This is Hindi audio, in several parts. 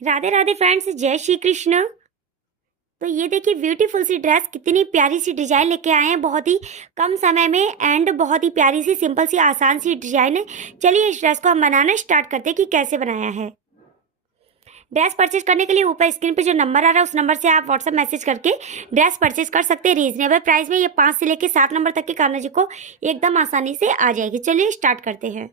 राधे राधे फ्रेंड्स, जय श्री कृष्ण। तो ये देखिए ब्यूटीफुल सी ड्रेस, कितनी प्यारी सी डिजाइन लेके आए हैं बहुत ही कम समय में एंड बहुत ही प्यारी सी सिंपल सी आसान सी डिजाइन है। चलिए इस ड्रेस को हम बनाना स्टार्ट करते हैं कि कैसे बनाया है। ड्रेस परचेज करने के लिए ऊपर स्क्रीन पे जो नंबर आ रहा है उस नंबर से आप व्हाट्सएप मैसेज करके ड्रेस परचेज कर सकते हैं रीजनेबल प्राइस में। ये 5 से लेकर 7 नंबर तक के कान्हा जी को एकदम आसानी से आ जाएगी। चलिए स्टार्ट करते हैं।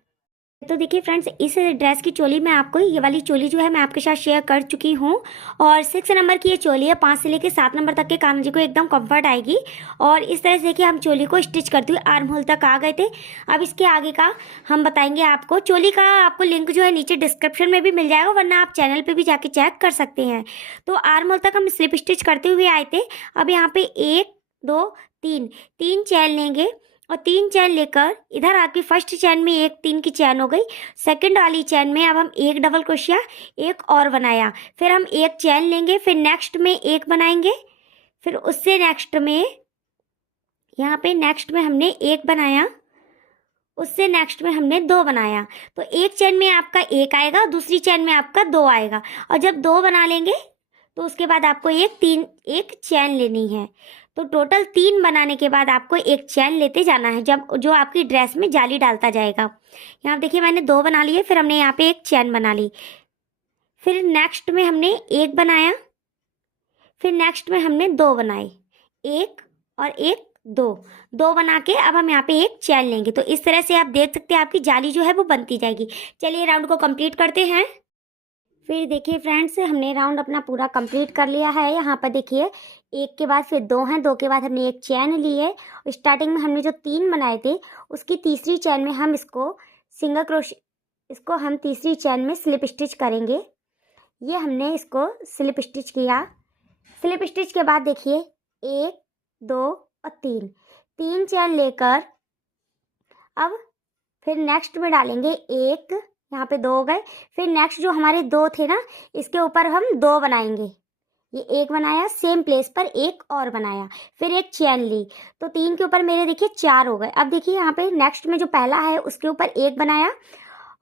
तो देखिए फ्रेंड्स, इस ड्रेस की चोली मैं आपको, ये वाली चोली जो है मैं आपके साथ शेयर कर चुकी हूँ और 6 नंबर की ये चोली है। 5 से लेकर 7 नंबर तक के कान्हा जी को एकदम कंफर्ट आएगी। और इस तरह से देखिए हम चोली को स्टिच करते हुए आर्म होल तक आ गए थे। अब इसके आगे का हम बताएंगे आपको। चोली का आपको लिंक जो है नीचे डिस्क्रिप्शन में भी मिल जाएगा, वरना आप चैनल पर भी जाके चेक कर सकते हैं। तो आर्म होल तक हम स्लिप स्टिच करते हुए आए थे। अब यहाँ पे 1 2 3 3 चैन लेंगे और 3 चैन लेकर इधर आपकी फर्स्ट चैन में एक 3 की चैन हो गई। सेकंड वाली चैन में अब हम एक डबल क्रोशिया एक और बनाया। फिर हम एक चैन लेंगे, फिर नेक्स्ट में एक बनाएंगे, फिर उससे नेक्स्ट में यहाँ पे नेक्स्ट में हमने एक बनाया, उससे नेक्स्ट में हमने 2 बनाया। तो एक चैन में आपका एक आएगा, दूसरी चैन में आपका 2 आएगा। और जब 2 बना लेंगे तो उसके बाद आपको एक चैन लेनी है। तो टोटल 3 बनाने के बाद आपको एक चैन लेते जाना है, जब जो आपकी ड्रेस में जाली डालता जाएगा। यहाँ देखिए मैंने 2 बना लिए, फिर हमने यहाँ पे एक चैन बना ली, फिर नेक्स्ट में हमने एक बनाया, फिर नेक्स्ट में हमने 2 बनाए, एक और एक 2 2 बना के अब हम यहाँ पे एक चैन लेंगे। तो इस तरह से आप देख सकते हैं आपकी जाली जो है वो बनती जाएगी। चलिए राउंड को कंप्लीट करते हैं। फिर देखिए फ्रेंड्स, हमने राउंड अपना पूरा कंप्लीट कर लिया है। यहाँ पर देखिए एक के बाद फिर 2 हैं, 2 के बाद हमने एक चैन ली है। स्टार्टिंग में हमने जो 3 बनाए थे उसकी तीसरी चैन में हम इसको हम तीसरी चैन में स्लिप स्टिच करेंगे। ये हमने इसको स्लिप स्टिच किया। स्लिप स्टिच के बाद देखिए 1 2 और 3 चैन लेकर अब फिर नेक्स्ट में डालेंगे एक, यहाँ पे 2 हो गए। फिर नेक्स्ट जो हमारे 2 थे ना, इसके ऊपर हम 2 बनाएंगे। ये एक बनाया, सेम प्लेस पर एक और बनाया, फिर एक चैन ली। तो 3 के ऊपर मेरे देखिए 4 हो गए। अब देखिए यहाँ पे नेक्स्ट में जो पहला है उसके ऊपर एक बनाया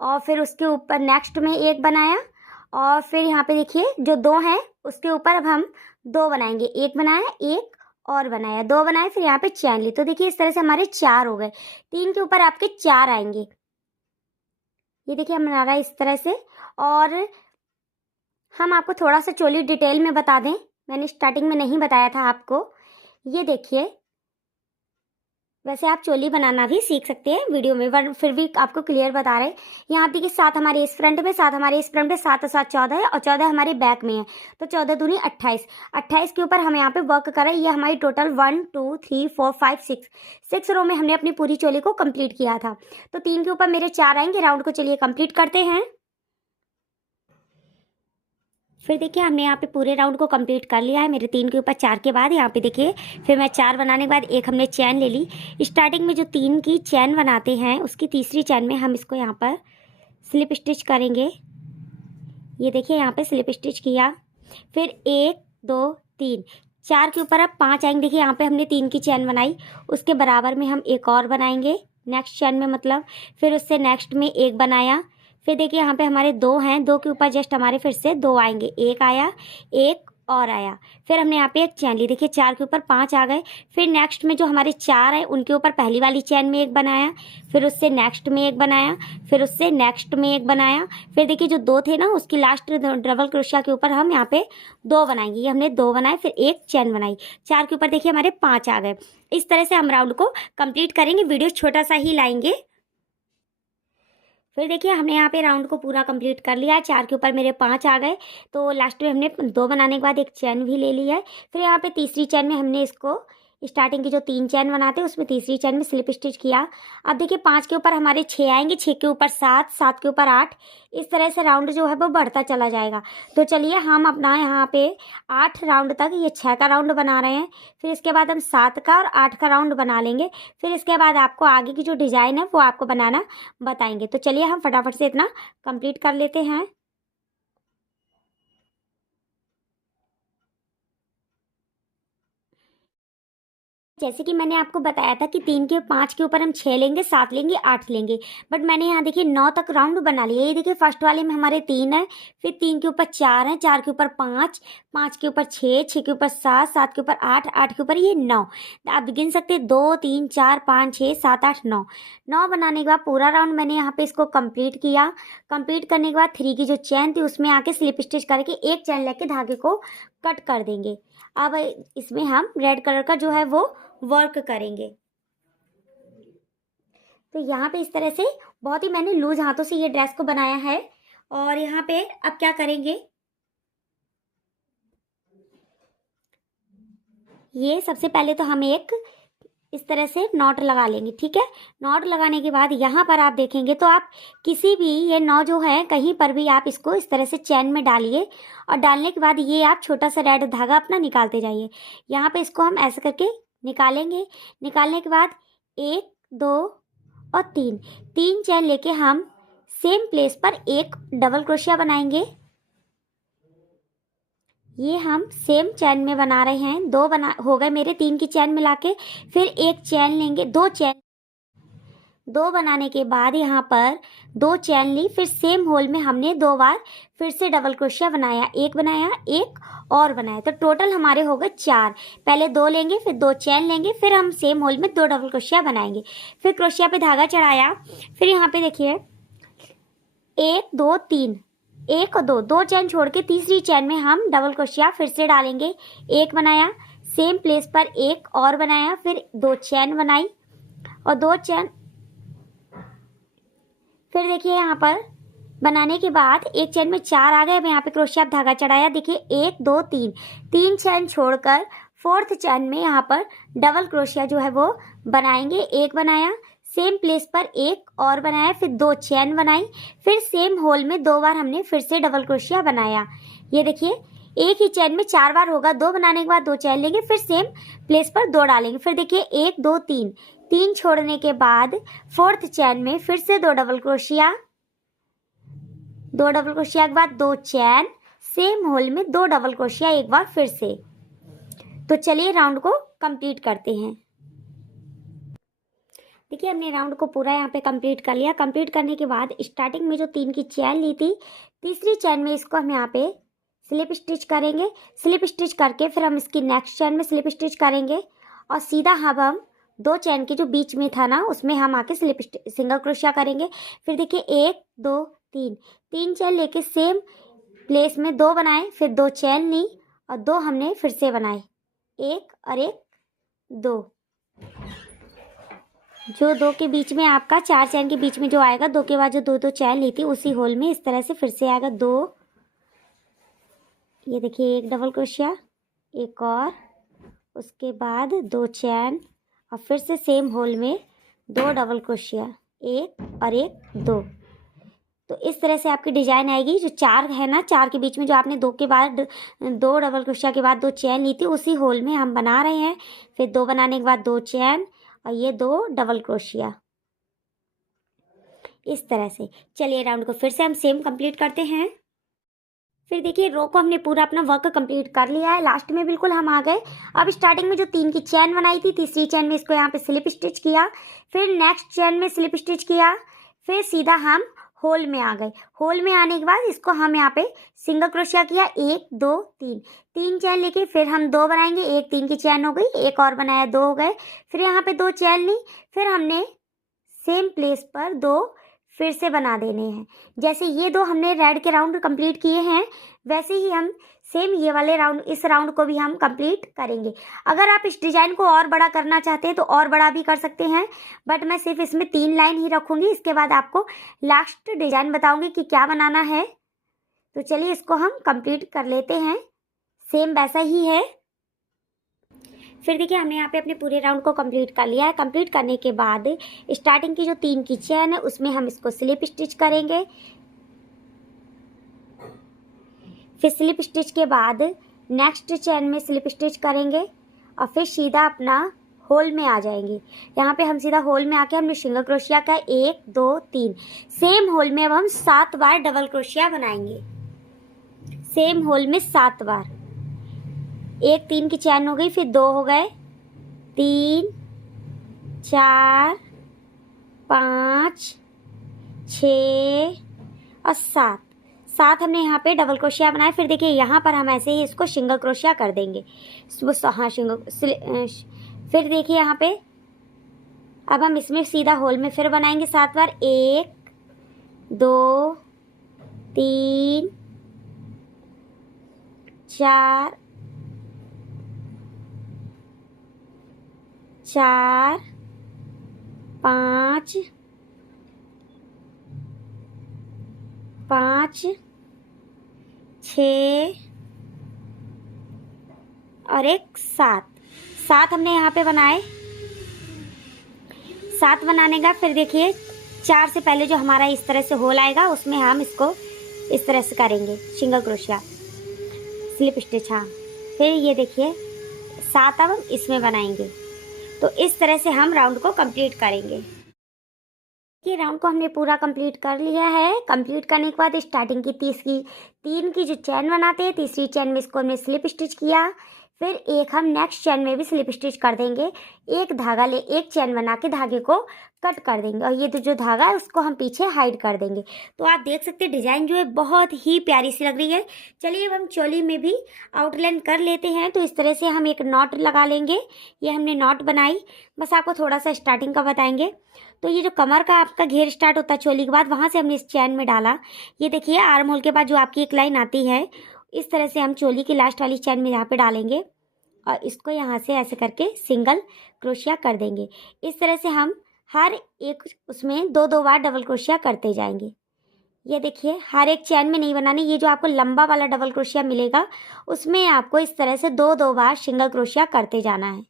और फिर उसके ऊपर नेक्स्ट में एक बनाया और फिर यहाँ पे देखिए जो 2 हैं उसके ऊपर अब हम 2 बनाएंगे। एक बनाया, एक और बनाया, 2 बनाए, फिर यहाँ पे चैन ली। तो देखिए इस तरह से हमारे 4 हो गए। 3 के ऊपर आपके 4 आएंगे। ये देखिए हम बना रहा है इस तरह से। और हम आपको थोड़ा सा चोली डिटेल में बता दें, मैंने स्टार्टिंग में नहीं बताया था आपको। ये देखिए, वैसे आप चोली बनाना भी सीख सकते हैं वीडियो में, पर फिर भी आपको क्लियर बता रहे हैं। यहाँ देखिए 7 हमारे इस फ्रंट में, 7 हमारे इस फ्रंट में, 7 और 7 14 है और 14 हमारे बैक में है। तो 14 दूनी 28, 28 के ऊपर हम यहाँ पे वर्क करें। ये हमारी टोटल 1 2 3 4 5 6 रो में हमने अपनी पूरी चोली को कंप्लीट किया था। तो 3 के ऊपर मेरे 4 आएंगे। राउंड को चलिए कंप्लीट करते हैं। फिर देखिए हमने यहाँ पे पूरे राउंड को कंप्लीट कर लिया है। मेरे 3 के ऊपर 4 के बाद यहाँ पे देखिए फिर मैं 4 बनाने के बाद एक हमने चैन ले ली। स्टार्टिंग में जो 3 की चैन बनाते हैं उसकी तीसरी चैन में हम इसको यहाँ पर स्लिप स्टिच करेंगे। ये देखिए यहाँ पे स्लिप स्टिच किया, फिर 1 2 3 4 के ऊपर अब 5 आएंगे। देखिए यहाँ पे हमने 3 की चैन बनाई, उसके बराबर में हम एक और बनाएंगे नेक्स्ट चैन में, मतलब फिर उससे नेक्स्ट में एक बनाया। फिर देखिए यहाँ पे हमारे 2 हैं, 2 के ऊपर जस्ट हमारे फिर से 2 आएंगे, एक आया, एक और आया। फिर हमने यहाँ पे एक चैन ली। देखिए 4 के ऊपर 5 आ गए। फिर नेक्स्ट में जो हमारे 4 हैं उनके ऊपर पहली वाली चैन में एक बनाया, फिर उससे नेक्स्ट में एक बनाया, फिर उससे नेक्स्ट में एक बनाया। फिर देखिए जो 2 थे ना उसकी लास्ट डबल क्रोशिया के ऊपर हम यहाँ पे 2 बनाएंगे। ये हमने 2 बनाए, फिर एक चैन बनाई। 4 के ऊपर देखिए हमारे 5 आ गए। इस तरह से हम राउंड को कंप्लीट करेंगे। वीडियो छोटा सा ही लाएंगे। फिर देखिए हमने यहाँ पे राउंड को पूरा कंप्लीट कर लिया है। 4 के ऊपर मेरे 5 आ गए। तो लास्ट में हमने 2 बनाने के बाद एक चैन भी ले लिया है। फिर यहाँ पे तीसरी चैन में हमने इसको स्टार्टिंग की जो 3 चैन बनाते हैं उसमें तीसरी चैन में स्लिप स्टिच किया। अब देखिए 5 के ऊपर हमारे 6 आएंगे, 6 के ऊपर 7, 7 के ऊपर 8। इस तरह से राउंड जो है वो बढ़ता चला जाएगा। तो चलिए हम अपना यहाँ पे 8 राउंड तक, ये 6 का राउंड बना रहे हैं, फिर इसके बाद हम 7 का और 8 का राउंड बना लेंगे। फिर इसके बाद आपको आगे की जो डिज़ाइन है वो आपको बनाना बताएंगे। तो चलिए हम फटाफट से इतना कंप्लीट कर लेते हैं। जैसे कि मैंने आपको बताया था कि 3 के 5 के ऊपर हम 6 लेंगे, 7 लेंगे, 8 लेंगे, बट मैंने यहाँ देखिए 9 तक राउंड बना लिया। ये देखिए फर्स्ट वाले में हमारे 3 है, फिर 3 के ऊपर 4 है, 4 के ऊपर 5, 5 के ऊपर 6, 6 के ऊपर 7, 7 के ऊपर 8, 8 के ऊपर ये 9। आप गिन सकते हैं 2 3 4 5 6 7 8 9। 9 बनाने के बाद पूरा राउंड मैंने यहाँ पे इसको कंप्लीट किया। कंप्लीट करने के बाद 3 की जो चैन थी उसमें आके स्लिप स्टिच करके एक चैन लेके धागे को कट कर देंगे। अब इसमें हम रेड कलर का जो है वो वर्क करेंगे। तो यहाँ पे इस तरह से बहुत ही मैंने लूज हाथों से ये ड्रेस को बनाया है। और यहाँ पे अब क्या करेंगे, ये सबसे पहले तो हम एक इस तरह से नॉट लगा लेंगे, ठीक है। नॉट लगाने के बाद यहाँ पर आप देखेंगे तो आप किसी भी ये नौ जो है कहीं पर भी आप इसको इस तरह से चैन में डालिए और डालने के बाद ये आप छोटा सा रेड धागा अपना निकालते जाइए। यहाँ पे इसको हम ऐसे करके निकालेंगे। निकालने के बाद 1 2 और 3 चैन लेके हम सेम प्लेस पर एक डबल क्रोशिया बनाएंगे। ये हम सेम चैन में बना रहे हैं। 2 बना हो गए मेरे 3 की चैन मिला के। फिर एक चैन लेंगे, 2 चैन, 2 बनाने के बाद यहाँ पर 2 चैन ली, फिर सेम होल में हमने 2 बार फिर से डबल क्रोशिया बनाया, एक बनाया, एक और बनाया, तो टोटल हमारे हो गए 4। पहले 2 लेंगे, फिर 2 चैन लेंगे, फिर हम सेम होल में 2 डबल क्रोशिया बनाएंगे। फिर क्रोशिया पे धागा चढ़ाया। फिर यहाँ पे देखिए 1 2 3, 1 और 2 चैन छोड़ के तीसरी चैन में हम डबल क्रोशिया फिर से डालेंगे। एक बनाया, सेम प्लेस पर एक और बनाया, फिर 2 चैन बनाई और 2 चैन। फिर देखिए यहाँ पर बनाने के बाद एक चैन में 4 आ गए। अब यहाँ पे क्रोशिया धागा चढ़ाया, देखिए 1 2 3 चैन छोड़कर 4th चैन में यहाँ पर डबल क्रोशिया जो है वो बनाएंगे। एक बनाया, सेम प्लेस पर एक और बनाया, फिर 2 चैन बनाई, फिर सेम होल में 2 बार हमने फिर से डबल क्रोशिया बनाया। ये देखिए एक ही चैन में 4 बार होगा। 2 बनाने के बाद 2 चैन लेंगे, फिर सेम प्लेस पर 2 डालेंगे। फिर देखिए 1 2 3 छोड़ने के बाद 4th चैन में फिर से 2 डबल क्रोशिया, 2 डबल क्रोशिया के बाद 2 चैन, सेम होल में 2 डबल क्रोशिया एक बार फिर से। तो चलिए राउंड को कंप्लीट करते हैं। देखिए हमने राउंड को पूरा यहाँ पे कंप्लीट कर लिया। कंप्लीट करने के बाद स्टार्टिंग में जो 3 की चैन ली थी, तीसरी चैन में इसको हम यहाँ पे स्लिप स्टिच करेंगे। स्लिप स्टिच करके फिर हम इसकी नेक्स्ट चैन में स्लिप स्टिच करेंगे और सीधा हम 2 चैन के जो बीच में था ना उसमें हम आके स्लिप सिंगल क्रोशिया करेंगे। फिर देखिए 1 2 3 चैन लेके सेम प्लेस में 2 बनाए, फिर 2 चैन ली और 2 हमने फिर से बनाए, 1 और 1 2। जो 2 के बीच में आपका 4 चैन के बीच में जो आएगा, 2 के बाद जो 2 चैन ली थी उसी होल में इस तरह से फिर से आएगा 2। ये देखिए एक डबल क्रोशिया, एक और, उसके बाद 2 चैन और फिर से सेम होल में 2 डबल क्रोशिया, 1 और 1 2। तो इस तरह से आपकी डिजाइन आएगी। जो 4 है ना, 4 के बीच में जो आपने 2 के बाद 2 डबल क्रोशिया के बाद 2 चैन ली थी उसी होल में हम बना रहे हैं। फिर 2 बनाने के बाद 2 चैन और ये 2 डबल क्रोशिया, इस तरह से। चलिए राउंड को फिर से हम सेम कंप्लीट करते हैं। फिर देखिए रो को हमने पूरा अपना वर्क कंप्लीट कर लिया है। लास्ट में बिल्कुल हम आ गए। अब स्टार्टिंग में जो 3 की चैन बनाई थी, तीसरी चैन में इसको यहाँ पे स्लिप स्टिच किया, फिर नेक्स्ट चैन में स्लिप स्टिच किया, फिर सीधा हम होल में आ गए। होल में आने के बाद इसको हम यहाँ पे सिंगल क्रोशिया किया, 1 2 3 चैन लेके फिर हम 2 बनाएंगे। 1 3 की चैन हो गई, एक और बनाया, 2 हो गए। फिर यहाँ पे 2 चैन ली, फिर हमने सेम प्लेस पर 2 फिर से बना देने हैं। जैसे ये 2 हमने रेड के राउंड कंप्लीट किए हैं, वैसे ही हम सेम ये वाले राउंड, इस राउंड को भी हम कंप्लीट करेंगे। अगर आप इस डिजाइन को और बड़ा करना चाहते हैं तो और बड़ा भी कर सकते हैं, बट मैं सिर्फ इसमें 3 लाइन ही रखूंगी। इसके बाद आपको लास्ट डिजाइन बताऊंगी कि क्या बनाना है। तो चलिए इसको हम कंप्लीट कर लेते हैं। सेम वैसा ही है। फिर देखिए हमने यहाँ पे अपने पूरे राउंड को कंप्लीट कर लिया है। कंप्लीट करने के बाद स्टार्टिंग की जो 3 की चैन है उसमें हम इसको स्लिप स्टिच करेंगे। फिर स्लिप स्टिच के बाद नेक्स्ट चैन में स्लिप स्टिच करेंगे और फिर सीधा अपना होल में आ जाएंगे। यहाँ पे हम सीधा होल में आके हमने सिंगल क्रोशिया का 1 2 3 सेम होल में अब हम 7 बार डबल क्रोशिया बनाएंगे। सेम होल में 7 बार। 1 3 की चैन हो गई, फिर 2 हो गए, 3 4 5 6 और 7 हमने यहाँ पे डबल क्रोशिया बनाए। फिर देखिए यहाँ पर हम ऐसे ही इसको सिंगल क्रोशिया कर देंगे। हाँ फिर देखिए यहाँ पे अब हम इसमें सीधा होल में फिर बनाएंगे 7 बार। 1 2 3 4 5 6 और एक 7 हमने यहाँ पे बनाए। 7 बनाने का फिर देखिए 4 से पहले जो हमारा इस तरह से होल आएगा उसमें हम इसको इस तरह से करेंगे सिंगल क्रोशिया स्लिप स्टिच। हाँ फिर ये देखिए 7 अब हम इसमें बनाएंगे। तो इस तरह से हम राउंड को कंप्लीट करेंगे। ये राउंड को हमने पूरा कंप्लीट कर लिया है। कंप्लीट करने के बाद स्टार्टिंग की 3 की जो चैन बनाते हैं, तीसरी चैन में इसको हमने स्लिप स्टिच किया। फिर एक हम नेक्स्ट चैन में भी स्लिप स्टिच कर देंगे। एक चैन बना के धागे को कट कर देंगे और ये तो जो धागा है उसको हम पीछे हाइड कर देंगे। तो आप देख सकते हैं डिज़ाइन जो है बहुत ही प्यारी सी लग रही है। चलिए अब हम चोली में भी आउटलाइन कर लेते हैं। तो इस तरह से हम एक नॉट लगा लेंगे। ये हमने नॉट बनाई, बस आपको थोड़ा सा स्टार्टिंग का बताएंगे। तो ये जो कमर का आपका घेर स्टार्ट होता है चोली के बाद, वहाँ से हमने इस चैन में डाला। ये देखिए आर्म होल के बाद जो आपकी एक लाइन आती है, इस तरह से हम चोली की लास्ट वाली चैन में यहाँ पे डालेंगे और इसको यहाँ से ऐसे करके सिंगल क्रोशिया कर देंगे। इस तरह से हम हर एक उसमें 2 बार डबल क्रोशिया करते जाएंगे। ये देखिए हर एक चैन में नहीं बनानी। ये जो आपको लंबा वाला डबल क्रोशिया मिलेगा उसमें आपको इस तरह से 2 बार सिंगल क्रोशिया करते जाना है।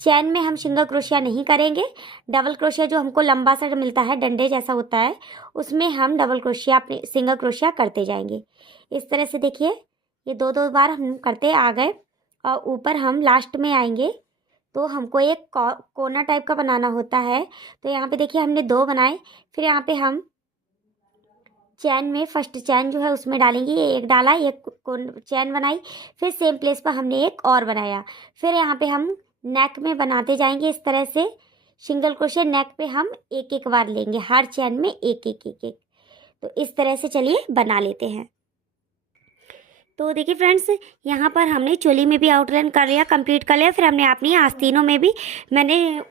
चैन में हम सिंगल क्रोशिया नहीं करेंगे। डबल क्रोशिया जो हमको लंबा सा मिलता है, डंडे जैसा होता है, उसमें हम डबल क्रोशिया अपने सिंगल क्रोशिया करते जाएंगे। इस तरह से देखिए ये 2 बार हम करते आ गए और ऊपर हम लास्ट में आएंगे तो हमको एक कोना टाइप का बनाना होता है। तो यहाँ पे देखिए हमने 2 बनाए। फिर यहाँ पे हम चैन में फर्स्ट चैन जो है उसमें डालेंगे। ये एक डाला, एक चैन बनाई, फिर सेम प्लेस पर हमने एक और बनाया। फिर यहाँ पे हम नेक में बनाते जाएंगे इस तरह से सिंगल क्रोशिया। नेक पे हम एक बार लेंगे, हर चैन में एक। तो इस तरह से चलिए बना लेते हैं। तो देखिए फ्रेंड्स यहाँ पर हमने चोली में भी आउटलाइन कर लिया, कंप्लीट कर लिया। फिर हमने अपनी आस्तीनों में भी मैंने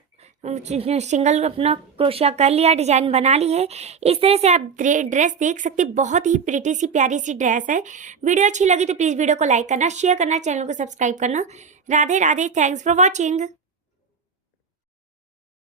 सिंगल अपना क्रोशिया कर लिया, डिजाइन बना ली है। इस तरह से आप ड्रेस देख सकते, बहुत ही प्रिटी सी प्यारी सी ड्रेस है। वीडियो अच्छी लगी तो प्लीज़ वीडियो को लाइक करना, शेयर करना, चैनल को सब्सक्राइब करना। Radhe Radhe, thanks for watching.